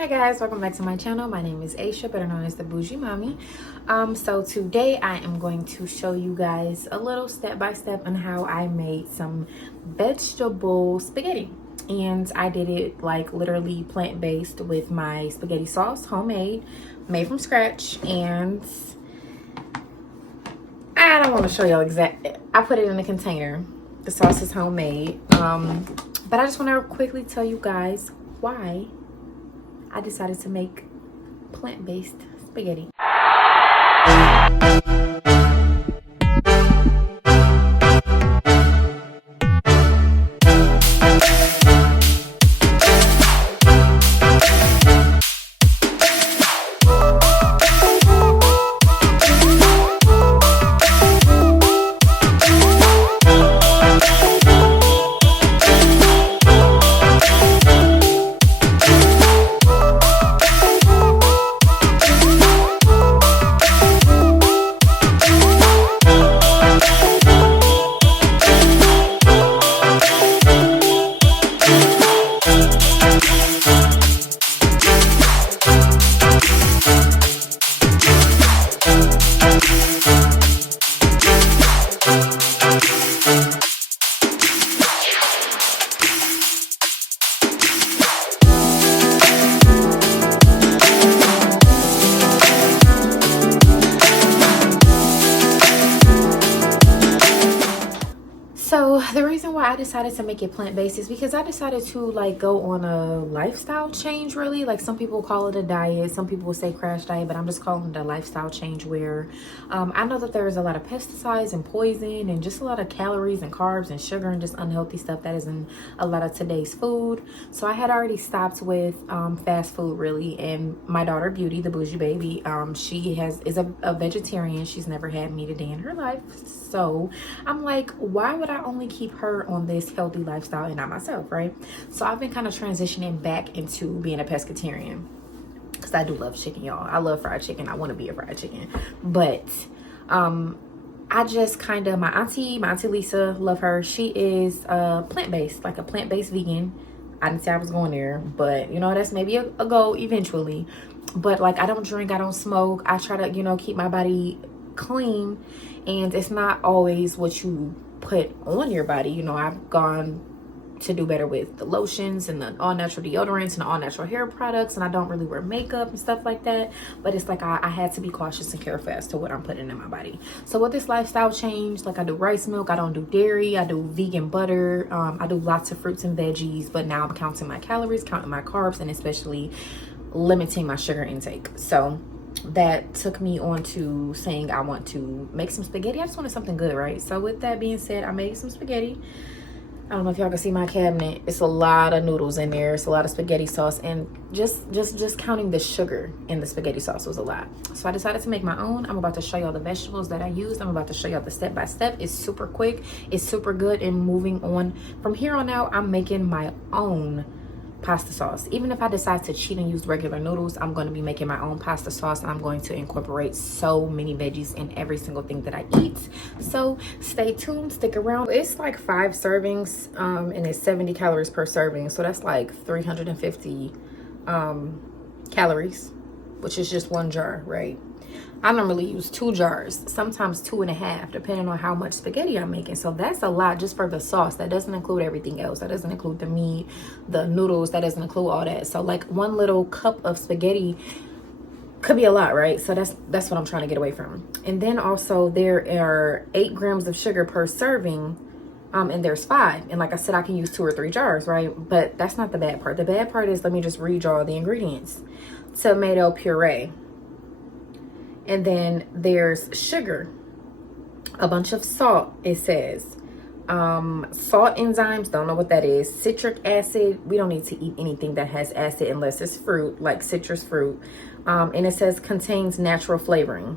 Hi guys, welcome back to my channel. My name is Aisha, better known as the Bougie Mommy. So today I am going to show you guys a little step-by-step on how I made some vegetable spaghetti. And I did it like literally plant-based with my spaghetti sauce, homemade, made from scratch. And I don't want to show y'all exactly. I put it in a container. The sauce is homemade. But I just want to quickly tell you guys why I decided to make plant-based spaghetti. So the reason why I decided to make it plant-based is because I decided to like go on a lifestyle change, really. Like some people call it a diet, some people will say crash diet, but I'm just calling it a lifestyle change where I know that there's a lot of pesticides and poison and just a lot of calories and carbs and sugar and just unhealthy stuff that is in a lot of today's food. So I had already stopped with fast food, really. And my daughter Beauty, the bougie baby, she is a vegetarian. She's never had meat a day in her life. So I'm like, why would I only keep her on this healthy lifestyle and not myself, right? So I've been kind of transitioning back into being a pescatarian because I do love chicken, y'all. I love fried chicken. I want to be a fried chicken, but I just kind of, my auntie Lisa, love her. She is plant-based, like a plant-based vegan. I didn't say I was going there, but you know, that's maybe a goal eventually. But like, I don't drink, I don't smoke. I try to, you know, keep my body clean, and it's not always what you put on your body. You know, I've gone to do better with the lotions and the all-natural deodorants and the all-natural hair products, and I don't really wear makeup and stuff like that. But it's like I had to be cautious and careful as to what I'm putting in my body. So with this lifestyle change, like I do rice milk, I don't do dairy, I do vegan butter, I do lots of fruits and veggies, but now I'm counting my calories, counting my carbs, and especially limiting my sugar intake. So that took me on to saying I want to make some spaghetti. I just wanted something good, right? So with that being said, I made some spaghetti. I don't know if y'all can see my cabinet. It's a lot of noodles in there. It's a lot of spaghetti sauce, and just counting the sugar in the spaghetti sauce was a lot. So I decided to make my own. I'm about to show y'all the vegetables that I used. I'm about to show y'all the step-by-step. It's super quick. It's super good. And moving on from here on out, I'm making my own pasta sauce. Even if I decide to cheat and use regular noodles, I'm going to be making my own pasta sauce. I'm going to incorporate so many veggies in every single thing that I eat. So stay tuned, stick around. It's like 5 servings and it's 70 calories per serving. So that's like 350 calories, which is just 1 jar, right? I normally use 2 jars, sometimes 2.5, depending on how much spaghetti I'm making. So that's a lot just for the sauce. That doesn't include everything else. That doesn't include the meat, the noodles. That doesn't include all that. So like 1 little cup of spaghetti could be a lot, right? So that's what I'm trying to get away from. And then also there are 8 grams of sugar per serving. And there's 5. And like I said, I can use 2 or 3 jars, right? But that's not the bad part. The bad part is, let me just read y'all the ingredients. Tomato puree. And then there's sugar, a bunch of salt, it says. Salt enzymes, don't know what that is. Citric acid, we don't need to eat anything that has acid unless it's fruit, like citrus fruit. And it says contains natural flavoring.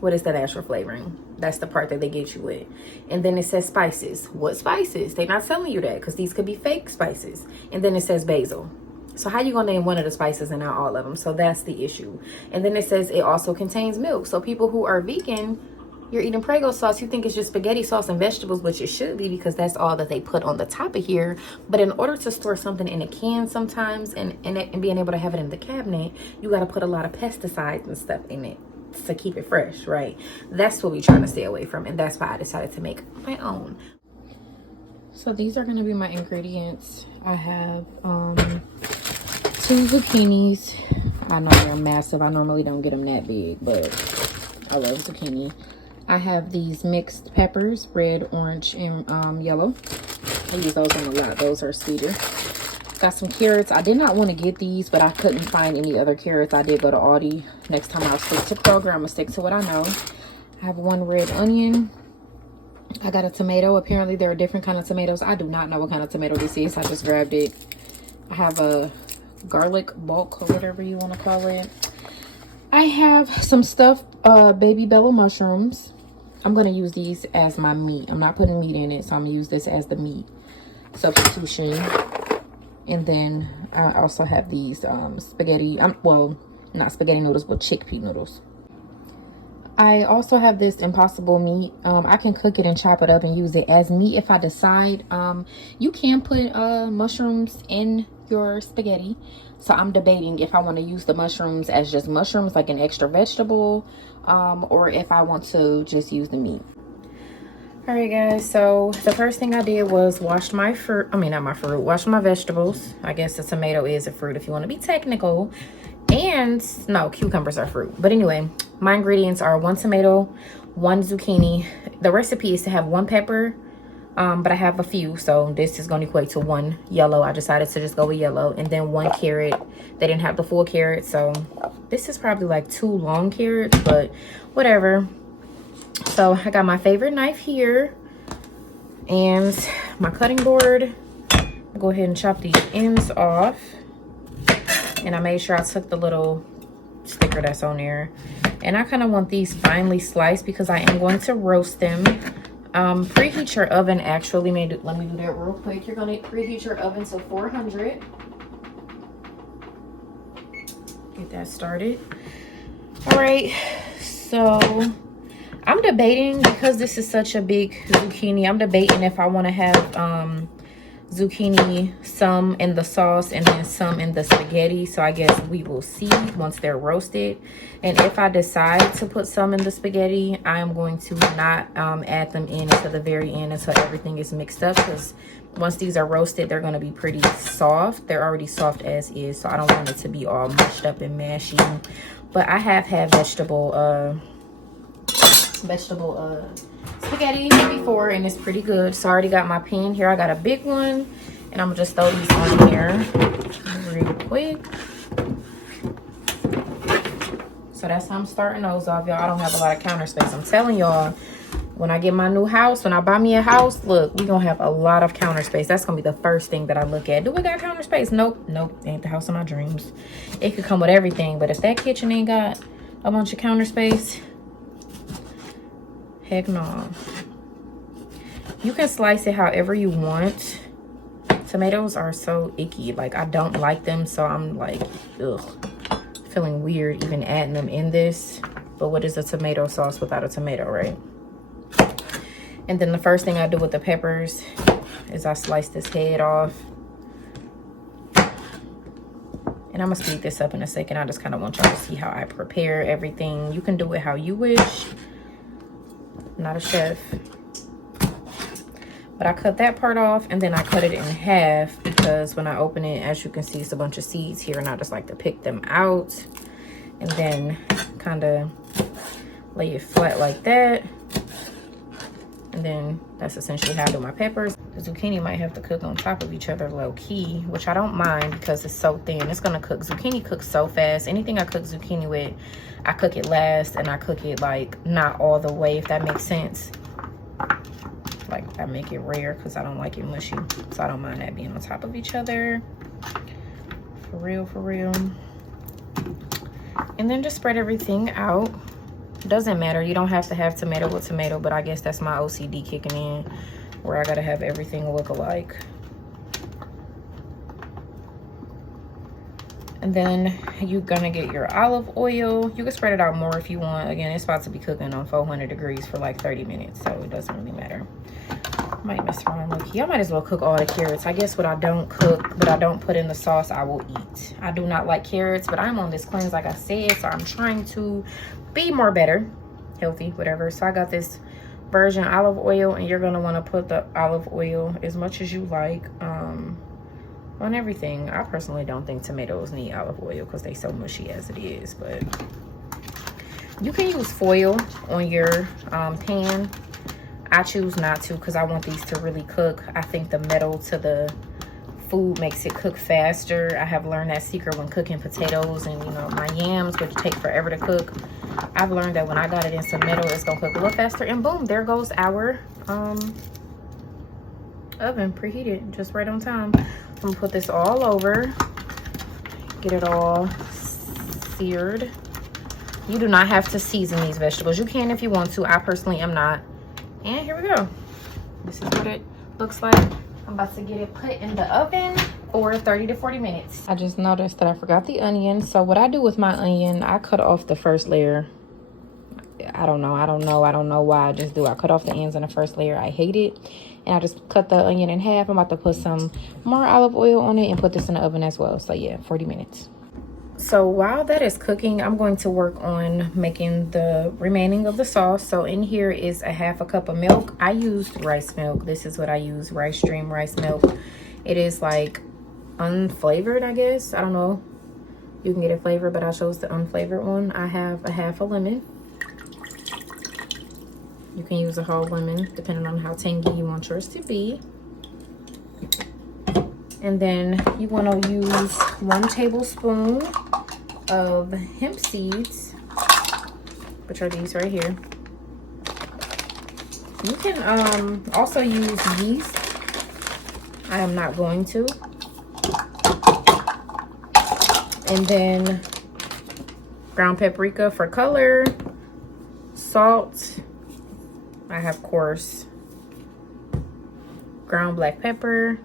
What is the natural flavoring? That's the part that they get you with. And then it says spices. What spices? They're not telling you that because these could be fake spices. And then it says basil. So how you gonna name one of the spices and not all of them? So that's the issue. And then it says it also contains milk. So people who are vegan you're eating Prego sauce, you think it's just spaghetti sauce and vegetables, which it should be because that's all that they put on the top of here. But in order to store something in a can sometimes and being able to have it in the cabinet, you got to put a lot of pesticides and stuff in it to keep it fresh, right? That's what we trying to stay away from, and that's why I decided to make my own. So these are going to be my ingredients. I have 2 zucchinis. I know they're massive. I normally don't get them that big, but I love zucchini. I have these mixed peppers, red, orange, and yellow. I use those on a lot. Those are sweeter. Got some carrots. I did not want to get these, but I couldn't find any other carrots. I did go to Aldi. Next time I'll stick to Kroger. I'm going to stick to what I know. I have 1 red onion. I got a tomato. Apparently there are different kind of tomatoes. I do not know what kind of tomato this is. I just grabbed it. I have a garlic bulk or whatever you want to call it. I have some stuffed baby bella mushrooms. I'm going to use these as my meat. I'm not putting meat in it, so I'm going to use this as the meat substitution. And then I also have these spaghetti, well, not spaghetti noodles, but chickpea noodles. I also have this Impossible meat. I can cook it and chop it up and use it as meat if I decide. You can put mushrooms in your spaghetti. So I'm debating if I want to use the mushrooms as just mushrooms, like an extra vegetable, or if I want to just use the meat. All right, guys, so the first thing I did was wash my fruit. I mean, not my fruit, wash my vegetables. I guess the tomato is a fruit if you want to be technical. And no, cucumbers are fruit. But anyway, my ingredients are 1 tomato, 1 zucchini. The recipe is to have 1 pepper, but I have a few, so this is going to equate to 1 yellow. I decided to just go with yellow. And then 1 carrot. They didn't have the full carrot, so this is probably like 2 long carrots, but whatever. So I got my favorite knife here and my cutting board. I'll go ahead and chop these ends off. And I made sure I took the little sticker that's on there. And I kind of want these finely sliced because I am going to roast them. Preheat your oven, actually. Let me do that real quick. You're going to preheat your oven to 400. Get that started. All right, so I'm debating, because this is such a big zucchini, I'm debating if I want to have zucchini, some in the sauce and then some in the spaghetti. So I guess we will see once they're roasted. And if I decide to put some in the spaghetti, I am going to not add them in until the very end, until everything is mixed up, because once these are roasted, they're going to be pretty soft. They're already soft as is, so I don't want it to be all mushed up and mashy. But I have had vegetable spaghetti before, and it's pretty good. So I already got my pan here. I got a big one, and I'm gonna just throw these on here real quick. So that's how I'm starting those off, y'all. I don't have a lot of counter space. I'm telling y'all, when I get my new house, when I buy me a house, look, we gonna have a lot of counter space. That's gonna be the first thing that I look at. Do we got counter space? Nope. Ain't the house of my dreams. It could come with everything, but if that kitchen ain't got a bunch of counter space, heck no. You can slice it however you want. Tomatoes are so icky. Like, I don't like them, so I'm like, ugh. Feeling weird even adding them in this. But what is a tomato sauce without a tomato, right? And then the first thing I do with the peppers is I slice this head off. And I'm gonna speed this up in a second. I just kind of want y'all to see how I prepare everything. You can do it how you wish. I'm not a chef. But I cut that part off, and then I cut it in half because when I open it, as you can see, it's a bunch of seeds here, and I just like to pick them out and then kind of lay it flat like that. And then that's essentially how I do my peppers. The zucchini might have to cook on top of each other low key, which I don't mind because it's so thin. It's gonna cook. Zucchini cooks so fast. Anything I cook zucchini with, I cook it last, and I cook it like not all the way, if that makes sense. Like, I make it rare because I don't like it mushy, so I don't mind that being on top of each other. For real, for real. And then just spread everything out. Doesn't matter, you don't have to have tomato with tomato, but I guess that's my OCD kicking in, where I gotta have everything look alike. And then you're gonna get your olive oil. You can spread it out more if you want. Again, it's about to be cooking on 400 degrees for like 30 minutes, so it doesn't really matter. Might mess around with you. I might as well cook all the carrots. I guess what I don't cook, but I don't put in the sauce, I will eat. I do not like carrots, but I'm on this cleanse, like I said, so I'm trying to be more better, healthy, whatever. So I got this virgin olive oil, and you're gonna want to put the olive oil as much as you like on everything. I personally don't think tomatoes need olive oil because they so mushy as it is, but you can use foil on your pan. I choose not to because I want these to really cook. I think the metal to the food makes it cook faster. I have learned that secret when cooking potatoes and, you know, my yams, which take forever to cook. I've learned that when I got it in some metal, it's gonna cook a little faster, and boom, there goes our oven preheated, just right on time. I'm gonna put this all over, get it all seared. You do not have to season these vegetables. You can if you want to. I personally am not. And here we go. This is what it looks like. I'm about to get it put in the oven for 30 to 40 minutes. I just noticed that I forgot the onion. So what I do with my onion, I cut off the first layer. I don't know why I just do. I cut off the ends in the first layer. I hate it. And I just cut the onion in half. I'm about to put some more olive oil on it and put this in the oven as well. So yeah, 40 minutes. So while that is cooking, I'm going to work on making the remaining of the sauce. So in here is a half a cup of milk. I used rice milk. This is what I use, Rice Stream rice milk. It is like unflavored, I guess. I don't know. You can get it flavored, but I chose the unflavored one. I have a half a lemon. You can use a whole lemon, depending on how tangy you want yours to be. And then you want to use 1 tablespoon of hemp seeds, which are these right here. You can also use yeast. I am not going to. And then ground paprika for color, salt. I have coarse ground black pepper,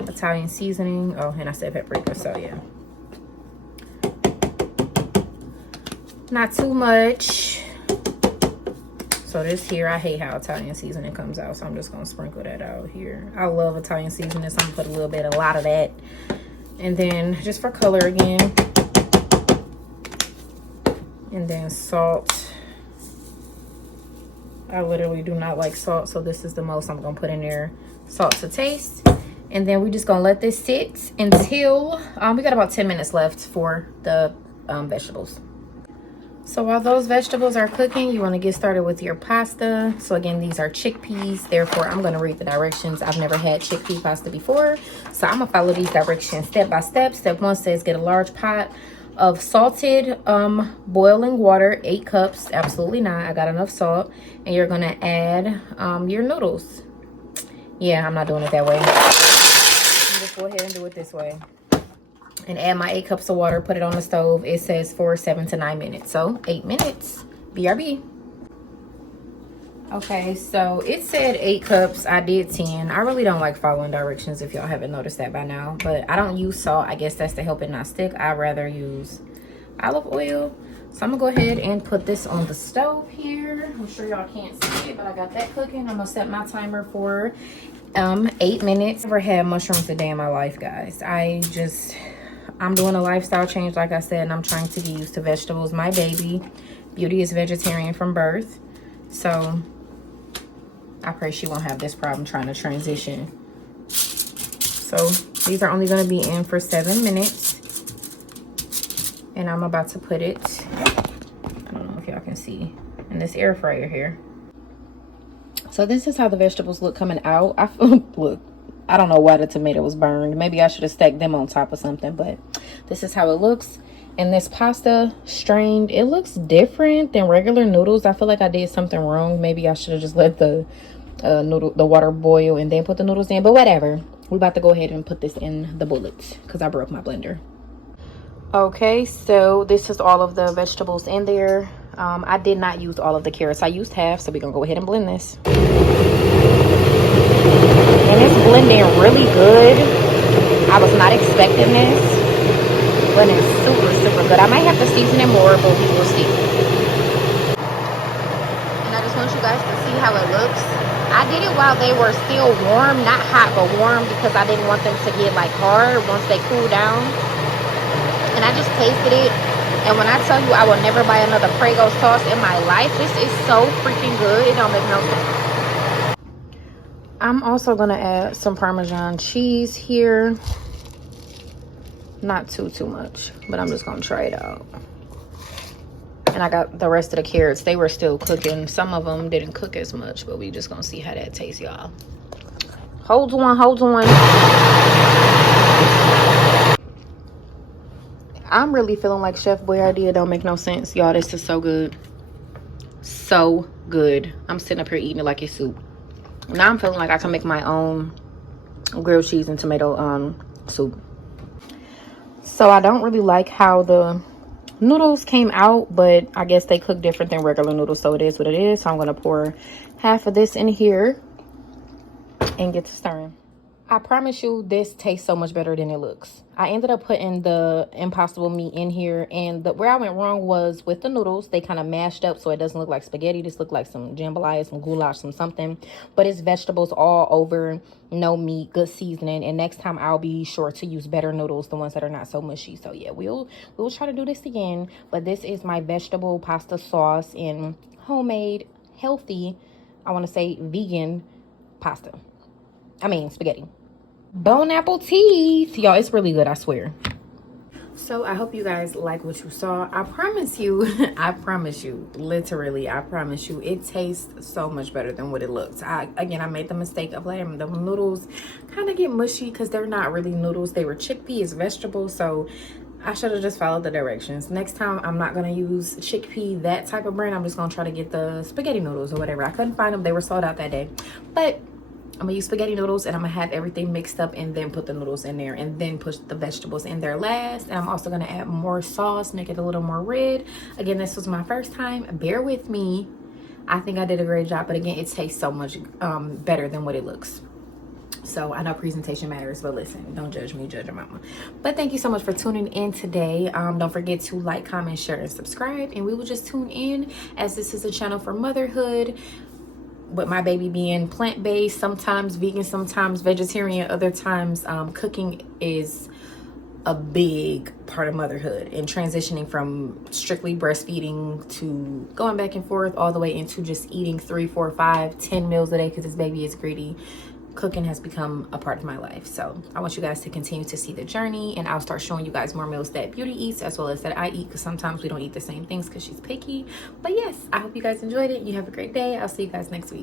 Italian seasoning. Oh, and I said paprika, so yeah. Not too much. So this here, I hate how Italian seasoning comes out, so I'm just gonna sprinkle that out here. I love Italian seasoning, so I'm gonna put a lot of that. And then just for color again. And then salt. I literally do not like salt, so this is the most I'm gonna put in there. Salt to taste. And then we're just gonna let this sit until we got about 10 minutes left for the vegetables. So while those vegetables are cooking, you want to get started with your pasta. So again, these are chickpeas, therefore I'm going to read the directions. I've never had chickpea pasta before, so I'm gonna follow these directions step by step. Step 1 says get a large pot of salted boiling water, 8 cups. Absolutely not, I got enough salt. And you're gonna add your noodles. Yeah, I'm not doing it that way. Just go ahead and do it this way. And add my 8 cups of water, put it on the stove. It says for 7 to 9 minutes, so 8 minutes. BRB. Okay, so it said 8 cups. I did 10. I really don't like following directions, if y'all haven't noticed that by now. But I don't use salt. I guess that's to help it not stick. I rather use olive oil. So I'm gonna go ahead and put this on the stove here. I'm sure y'all can't see it, but I got that cooking. I'm gonna set my timer for 8 minutes. Never had mushrooms a day in my life, guys. I'm doing a lifestyle change, like I said, and I'm trying to get used to vegetables. My baby, Beauty, is vegetarian from birth, so I pray she won't have this problem trying to transition. So these are only going to be in for 7 minutes, and I'm about to put it, I don't know if y'all can see, in this air fryer here. So this is how the vegetables look coming out. Look, I don't know why the tomato was burned. Maybe I should have stacked them on top of something, but this is how it looks. And this pasta strained, it looks different than regular noodles. I feel like I did something wrong. Maybe I should have just let the water boil and then put the noodles in, but whatever. We're about to go ahead and put this in the bullets because I broke my blender. Okay, so this is all of the vegetables in there. I did not use all of the carrots. I used half, so we're gonna go ahead and blend this. And it's blending really good. I was not expecting this, But it's super, super good. I might have to season it more, but we will see. And I just want you guys to see how it looks. I did it while they were still warm, not hot, but warm, because I didn't want them to get like hard once they cool down. And I just tasted it. And when I tell you I will never buy another Prego sauce in my life, this is so freaking good. It don't make no sense. I'm also going to add some Parmesan cheese here. Not too much, but I'm just going to try it out. And I got the rest of the carrots. They were still cooking. Some of them didn't cook as much, but we just going to see how that tastes, y'all. Hold on, hold on. I'm really feeling like Chef Boyardee. It don't make no sense. Y'all, this is so good. So good. I'm sitting up here eating it like it's soup. Now I'm feeling like I can make my own grilled cheese and tomato soup. So I don't really like how the noodles came out, but I guess they cook different than regular noodles, so it is what it is. So I'm going to pour half of this in here and get to stirring. I promise you, this tastes so much better than it looks. I ended up putting the Impossible meat in here, and where I went wrong was with the noodles. They kind of mashed up, so it doesn't look like spaghetti. This looked like some jambalaya, some goulash, some something. But it's vegetables all over, no meat, good seasoning. And next time I'll be sure to use better noodles, the ones that are not so mushy. So yeah, we'll try to do this again. But this is my vegetable pasta sauce in homemade, healthy, I want to say vegan pasta. Spaghetti. Bon appetit, y'all. It's really good, I swear. So I hope you guys like what you saw. I promise you, I promise you, literally, I promise you, it tastes so much better than what it looks. I made the mistake of letting the noodles kind of get mushy because they're not really noodles. They were chickpeas, vegetables. So I should have just followed the directions. Next time, I'm not going to use chickpea, that type of brand. I'm just going to try to get the spaghetti noodles or whatever. I couldn't find them. They were sold out that day. But I'm gonna use spaghetti noodles, and I'm gonna have everything mixed up and then put the noodles in there and then push the vegetables in there last. And I'm also gonna add more sauce, make it a little more red. Again, this was my first time. Bear with me. I think I did a great job, but again, it tastes so much better than what it looks. So I know presentation matters, but listen, don't judge me, judge your mama. But thank you so much for tuning in today. Don't forget to like, comment, share, and subscribe. And we will just tune in, as this is a channel for motherhood, with my baby being plant-based, sometimes vegan, sometimes vegetarian, other times cooking is a big part of motherhood, and transitioning from strictly breastfeeding to going back and forth all the way into just eating 3, 4, 5, 10 meals a day because this baby is greedy. Cooking has become a part of my life. So I want you guys to continue to see the journey, and I'll start showing you guys more meals that Beauty eats as well as that I eat, because sometimes we don't eat the same things because she's picky. But yes, I hope you guys enjoyed it. You have a great day. I'll see you guys next week.